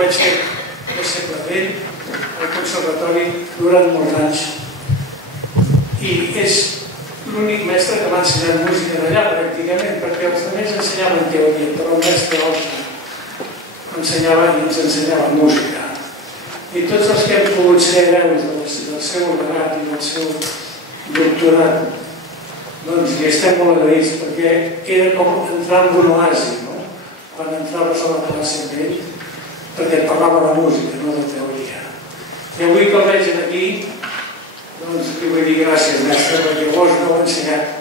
vaig fer deixeble d'ell al conservatori durant molts anys i és l'únic mestre que m'ha ensenyat música d'allà pràcticament, perquè els altres ensenyaven teoria, però el mestre ensenyava i ens ensenyava música. I tots els que hem pogut ser hereus del seu ordenat i del seu doctorat, doncs li estem molt agraïts, perquè era com entrar en un oasi, quan entraves a la classe amb ell, perquè parlava de música, no de teoria. I avui que el veig aquí, doncs li vull dir gràcies, mestre, perquè vos m'heu ensenyat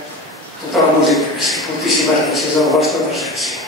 tota la música que sé. Moltíssimes gràcies a la vostra presència.